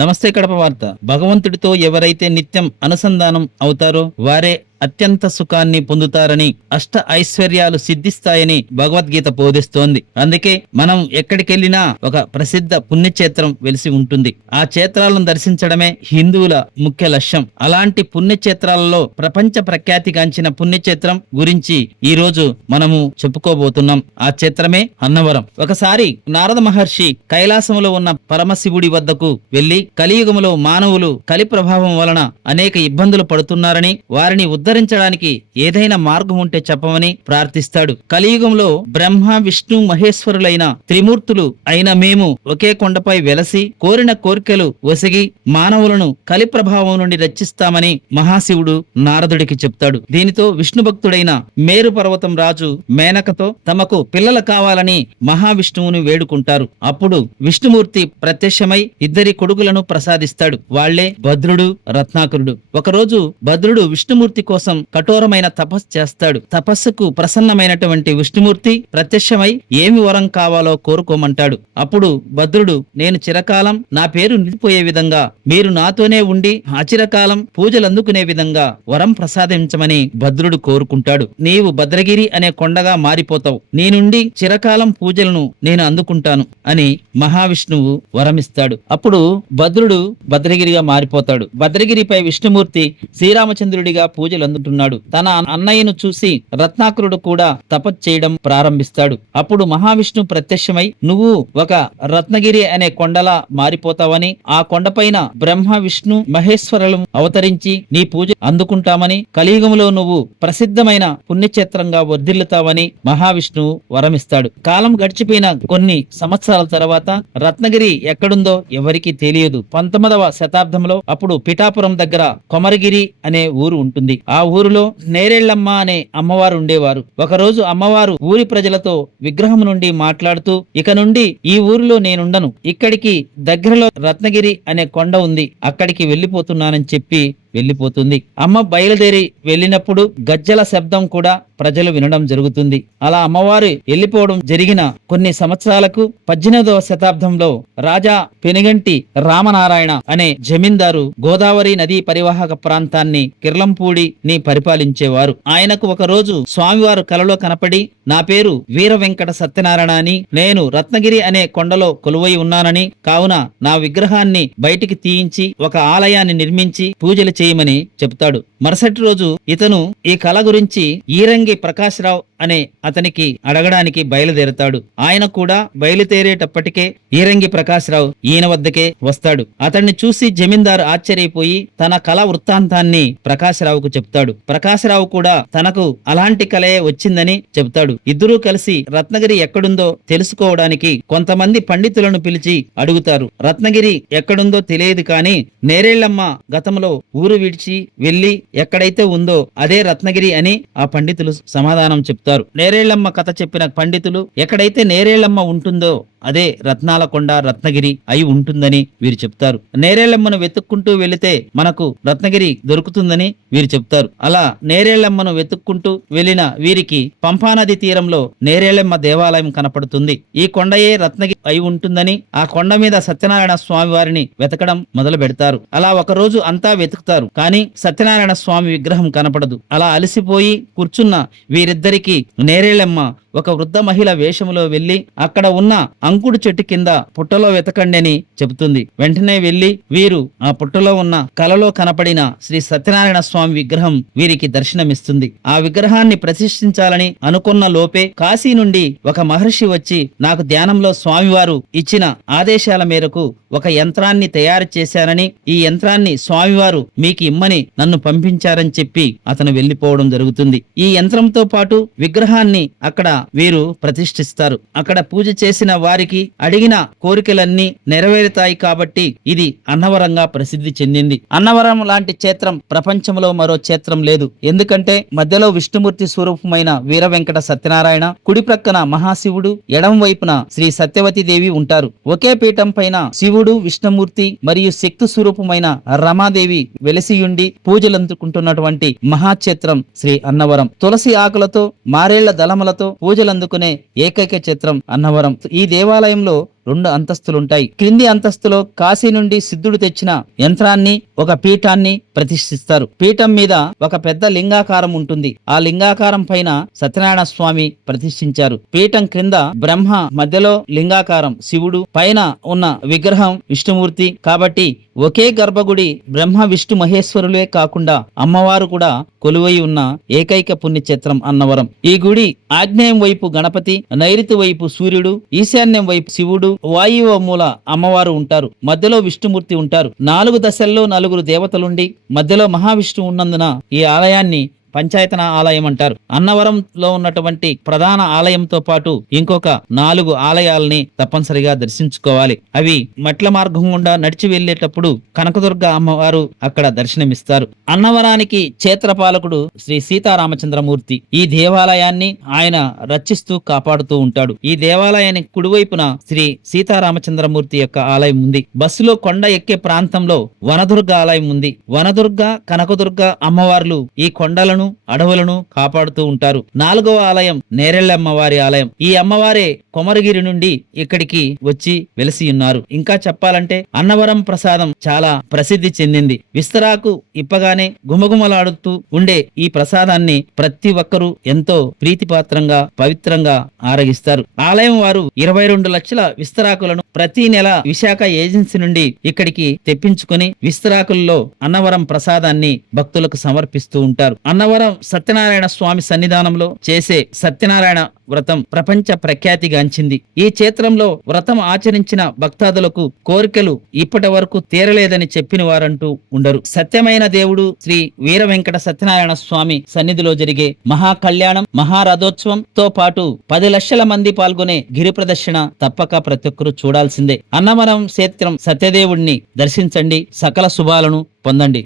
నమస్తే కడప వార్త. భగవంతుడితో ఎవరైతే నిత్యం అనుసంధానం అవుతారో వారే అత్యంత సుఖాన్ని పొందుతారని, అష్ట ఐశ్వర్యాలు సిద్ధిస్తాయని భగవద్గీత బోధిస్తోంది. అందుకే మనం ఎక్కడికెళ్ళినా ఒక ప్రసిద్ధ పుణ్యక్షేత్రం వెలిసి ఉంటుంది. ఆ క్షేత్రాలను దర్శించడమే హిందువుల ముఖ్య లక్ష్యం. అలాంటి పుణ్యక్షేత్రాలలో ప్రపంచ ప్రఖ్యాతిగాంచిన పుణ్యక్షేత్రం గురించి ఈ రోజు మనము చెప్పుకోబోతున్నాం. ఆ క్షేత్రమే అన్నవరం. ఒకసారి నారద మహర్షి కైలాసములో ఉన్న పరమశివుడి వద్దకు వెళ్లి, కలియుగములో మానవులు కలి ప్రభావం వలన అనేక ఇబ్బందులు పడుతున్నారని, వారిని ఉద్ధరించడానికి ఏదైనా మార్గం ఉంటే చెప్పమని ప్రార్థిస్తాడు. కలియుగంలో బ్రహ్మ విష్ణు మహేశ్వరులైన త్రిమూర్తులు అయిన మేము ఒకే కొండపై వెలసి కోరిన కోరికలు ఒసిగి మానవులను కలి ప్రభావం నుండి రక్షిస్తామని మహాశివుడు నారదుడికి చెప్తాడు. దీనితో విష్ణు భక్తుడైన మేరు పర్వతం రాజు మేనకతో తమకు పిల్లలు కావాలని మహావిష్ణువుని వేడుకుంటారు. అప్పుడు విష్ణుమూర్తి ప్రత్యక్షమై ఇద్దరి కొడుకులను ప్రసాదిస్తాడు. వాళ్లే భద్రుడు, రత్నాకరుడు. ఒకరోజు భద్రుడు విష్ణుమూర్తి కోసం కఠోరమైన తపస్సు చేస్తాడు. తపస్సుకు ప్రసన్నమైనటువంటి విష్ణుమూర్తి ప్రత్యక్షమై ఏమి వరం కావాలో కోరుకోమంటాడు. అప్పుడు భద్రుడు, నేను చిరకాలం నా పేరు నిలిపోయే విధంగా మీరు నాతోనే ఉండి అచిరకాలం పూజలు అందుకునే విధంగా వరం ప్రసాదించమని భద్రుడు కోరుకుంటాడు. నీవు భద్రగిరి అనే కొండగా మారిపోతావు. నీ నుండి చిరకాలం పూజలను నేను అందుకుంటాను అని మహావిష్ణువు వరమిస్తాడు. అప్పుడు భద్రుడు భద్రగిరిగా మారిపోతాడు. భద్రగిరిపై విష్ణుమూర్తి శ్రీరామచంద్రుడిగా పూజలు అందుకుంటున్నాడు. తన అన్నయ్యను చూసి రత్నాకరుడు కూడా తపస్సు చేయడం ప్రారంభిస్తాడు. అప్పుడు మహావిష్ణు ప్రత్యక్షమై, నువ్వు ఒక రత్నగిరి అనే కొండలా మారిపోతావని, ఆ కొండపైన బ్రహ్మ విష్ణు మహేశ్వరులు అవతరించి నీ పూజ అందుకుంటామని, కలియుగంలో నువ్వు ప్రసిద్ధమైన పుణ్యక్షేత్రంగా వర్ధిల్లుతావని మహావిష్ణువు వరమిస్తాడు. కాలం గడిచిపోయిన కొన్ని సంవత్సరాల తర్వాత రత్నగిరి ఎక్కడుందో ఎవరికీ తెలియదు. 19వ శతాబ్దంలో అప్పుడు పిఠాపురం దగ్గర కొమరగిరి అనే ఊరు ఉంటుంది. ఆ ఊరిలో నేరేళ్లమ్మ అనే అమ్మవారు ఉండేవారు. ఒకరోజు అమ్మవారు ఊరి ప్రజలతో విగ్రహం నుండి మాట్లాడుతూ, ఇక నుండి ఈ ఊరిలో నేనుండను, ఇక్కడికి దగ్గరలో రత్నగిరి అనే కొండ ఉంది, అక్కడికి వెళ్లిపోతున్నానని చెప్పి వెళ్లిపోతుంది. అమ్మ బయలుదేరి వెళ్ళినప్పుడు గజ్జల శబ్దం కూడా ప్రజలు వినడం జరుగుతుంది. అలా అమ్మవారు వెళ్లిపోవడం జరిగిన కొన్ని సంవత్సరాలకు 18వ శతాబ్దంలో రాజా పెనుగంటి రామనారాయణ అనే జమీందారు గోదావరి నదీ పరివాహక ప్రాంతాన్ని కిర్లంపూడిని పరిపాలించేవారు. ఆయనకు ఒక రోజు స్వామివారు కలలో కనపడి, నా పేరు వీర వెంకట సత్యనారాయణ అని, నేను రత్నగిరి అనే కొండలో కొలువై ఉన్నానని, కావున నా విగ్రహాన్ని బయటికి తీయించి ఒక ఆలయాన్ని నిర్మించి పూజలు చేయమని చెప్తాడు. మరుసటి రోజు ఇతను ఈ కళ గురించి ఈరంగి ప్రకాశ్రావు అనే అతనికి అడగడానికి బయలుదేరతాడు. ఆయన కూడా బయలుదేరేటప్పటికే ఈరంగి ప్రకాశ్రావు ఈయన వద్దకే వస్తాడు. అతన్ని చూసి జమీందారు ఆశ్చర్యపోయి తన కళ వృత్తాంతాన్ని ప్రకాశ్రావుకు చెప్తాడు. ప్రకాశ్రావు కూడా తనకు అలాంటి కళయే వచ్చిందని చెప్తాడు. ఇద్దరూ కలిసి రత్నగిరి ఎక్కడుందో తెలుసుకోవడానికి కొంతమంది పండితులను పిలిచి అడుగుతారు. రత్నగిరి ఎక్కడుందో తెలియదు కానీ నేరేళ్లమ్మ గతంలో ఊరు విడిచి వెళ్లి ఎక్కడైతే ఉందో అదే రత్నగిరి అని ఆ పండితులు సమాధానం చెప్తారు. నేరేళ్లమ్మ కథ చెప్పిన పండితులు ఎక్కడైతే నేరేళ్లమ్మ ఉంటుందో అదే రత్నాల కొండ రత్నగిరి అయి ఉంటుందని వీరు చెప్తారు. నేరేళ్లమ్మను వెతుక్కుంటూ వెళితే మనకు రత్నగిరి దొరుకుతుందని వీరు చెప్తారు. అలా నేరేళ్లమ్మను వెతుక్కుంటూ వెళ్లిన వీరికి పంపానది తీరంలో నేరేళ్లమ్మ దేవాలయం కనపడుతుంది. ఈ కొండయే రత్నగిరి అయి ఉంటుందని ఆ కొండ మీద సత్యనారాయణ స్వామి వారిని వెతకడం మొదలు పెడతారు. అలా ఒక రోజు అంతా వెతుకుతారు, కానీ సత్యనారాయణ స్వామి విగ్రహం కనపడదు. అలా అలసిపోయి కూర్చున్న వీరిద్దరికి నేరేళ్లమ్మ ఒక వృద్ధ మహిళ వేషములో వెళ్లి అక్కడ ఉన్న అంకుడు చెట్టు కింద పుట్టలో వెతకండి అని చెబుతుంది. వెంటనే వెళ్లి వీరు ఆ పుట్టలో ఉన్న కలలో కనపడిన శ్రీ సత్యనారాయణ స్వామి విగ్రహం వీరికి దర్శనమిస్తుంది. ఆ విగ్రహాన్ని ప్రతిష్ఠించాలని అనుకున్న లోపే కాశీ నుండి ఒక మహర్షి వచ్చి, నాకు ధ్యానంలో స్వామివారు ఇచ్చిన ఆదేశాల మేరకు ఒక యంత్రాన్ని తయారు చేశానని, ఈ యంత్రాన్ని స్వామివారు మీకు ఇమ్మని నన్ను పంపించారని చెప్పి అతను వెళ్లిపోవడం జరుగుతుంది. ఈ యంత్రంతో పాటు విగ్రహాన్ని అక్కడ వీరు ప్రతిష్ఠిస్తారు. అక్కడ పూజ చేసిన వారికి అడిగిన కోరికలన్నీ నెరవేరుతాయి. కాబట్టి ఇది అన్నవరంగా ప్రసిద్ధి చెందింది. అన్నవరం లాంటి క్షేత్రం ప్రపంచంలో మరో క్షేత్రం లేదు. ఎందుకంటే మధ్యలో విష్ణుమూర్తి స్వరూపమైన వీర వెంకట సత్యనారాయణ, కుడి ప్రక్కన మహాశివుడు, ఎడం వైపున శ్రీ సత్యవతి దేవి ఉంటారు. ఒకే పీఠం పైన శివుడు, విష్ణుమూర్తి మరియు శక్తి స్వరూపమైన రమాదేవి వెలసియుండి పూజలందుకుంటున్నటువంటి మహాక్షేత్రం శ్రీ అన్నవరం. తులసి ఆకులతో మారేళ్ల దళములతో పూజలందుకునే ఏకైక క్షేత్రం అన్నవరం. ఈ దేవాలయంలో 2 అంతస్తులుంటాయి. క్రింది అంతస్తులో కాశీ నుండి సిద్ధుడు తెచ్చిన యంత్రాన్ని, ఒక పీఠాన్ని ప్రతిష్ఠిస్తారు. పీఠం మీద ఒక పెద్ద లింగాకారం ఉంటుంది. ఆ లింగాకారం పైన సత్యనారాయణ స్వామి ప్రతిష్ఠించారు. పీఠం క్రింద బ్రహ్మ, మధ్యలో లింగాకారం శివుడు, పైన ఉన్న విగ్రహం విష్ణుమూర్తి. కాబట్టి ఒకే గర్భగుడి బ్రహ్మ విష్ణు మహేశ్వరులే కాకుండా అమ్మవారు కూడా కొలువై ఉన్న ఏకైక పుణ్యక్షేత్రం అన్నవరం. ఈ గుడి ఆగ్నేయం వైపు గణపతి, నైరుతి వైపు సూర్యుడు, ఈశాన్యం వైపు శివుడు, వాయువ్య మూల అమ్మవారు ఉంటారు. మధ్యలో విష్ణుమూర్తి ఉంటారు. 4 దశల్లో 4 దేవతలుండి మధ్యలో మహావిష్ణువు ఉన్నందున ఈ ఆలయాన్ని పంచాయతన ఆలయం అంటారు. అన్నవరంలో ఉన్నటువంటి ప్రధాన ఆలయంతో పాటు ఇంకొక 4 ఆలయాల్ని తప్పనిసరిగా దర్శించుకోవాలి. అవి మెట్ల మార్గం గుండా నడిచి వెళ్లేటప్పుడు కనకదుర్గ అమ్మవారు అక్కడ దర్శనమిస్తారు. అన్నవరానికి క్షేత్రపాలకుడు శ్రీ సీతారామచంద్రమూర్తి. ఈ దేవాలయాన్ని ఆయన రక్షిస్తూ కాపాడుతూ ఉంటాడు. ఈ దేవాలయానికి కుడివైపున శ్రీ సీతారామచంద్రమూర్తి యొక్క ఆలయం ఉంది. బస్సులో కొండ ఎక్కే ప్రాంతంలో వనదుర్గ ఆలయం ఉంది. వనదుర్గ, కనకదుర్గ అమ్మవార్లు ఈ కొండలను, అడవులను కాపాడుతూ ఉంటారు. 4వ ఆలయం నేరెళ్ళమ్మవారి ఆలయం. ఈ అమ్మవారే కొమరగిరి నుండి ఇక్కడికి వచ్చి వెలిసి ఉన్నారు. ఇంకా చెప్పాలంటే అన్నవరం ప్రసాదం చాలా ప్రసిద్ధి చెందింది. విస్తరాకు ఇప్పగానే గుమగుమలాడుతూ ఉండే ఈ ప్రసాదాన్ని ప్రతి ఒక్కరూ ఎంతో ప్రీతిపాత్రంగా, పవిత్రంగా ఆరగిస్తారు. ఆలయం వారు 22 లక్షల విస్తరాకులను ప్రతి నెల విశాఖ ఏజెన్సీ నుండి ఇక్కడికి తెప్పించుకొని విస్తరాకుల్లో అన్నవరం ప్రసాదాన్ని భక్తులకు సమర్పిస్తూ ఉంటారు. అన్నవరం సత్యనారాయణ స్వామి సన్నిధానంలో చేసే సత్యనారాయణ వ్రతం ప్రపంచ ప్రఖ్యాతిగాంచింది. ఈ క్షేత్రంలో వ్రతం ఆచరించిన భక్తాదులకు కోరికలు ఇప్పటి వరకు తీరలేదని చెప్పిన వారంటూ ఉండరు. సత్యమైన దేవుడు శ్రీ వీర వెంకట సత్యనారాయణ స్వామి సన్నిధిలో జరిగే మహాకళ్యాణం, మహారథోత్సవంతో పాటు 10 లక్షల మంది పాల్గొనే గిరి ప్రదర్శన తప్పక ప్రతి ఒక్కరూ చూడాల్సిందే. అన్నవరం క్షేత్రం సత్యదేవుడిని దర్శించండి, సకల శుభాలను పొందండి.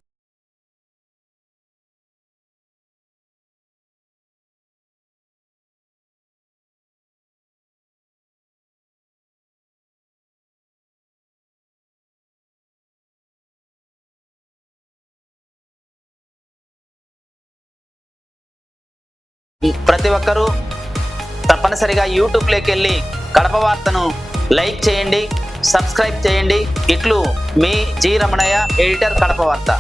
ప్రతి ఒక్కరూ తప్పనిసరిగా యూట్యూబ్లోకి వెళ్ళి కడప వార్తను లైక్ చేయండి, సబ్స్క్రైబ్ చేయండి. ఇట్లు మీ జి రమణయ్య, ఎడిటర్, కడప వార్త.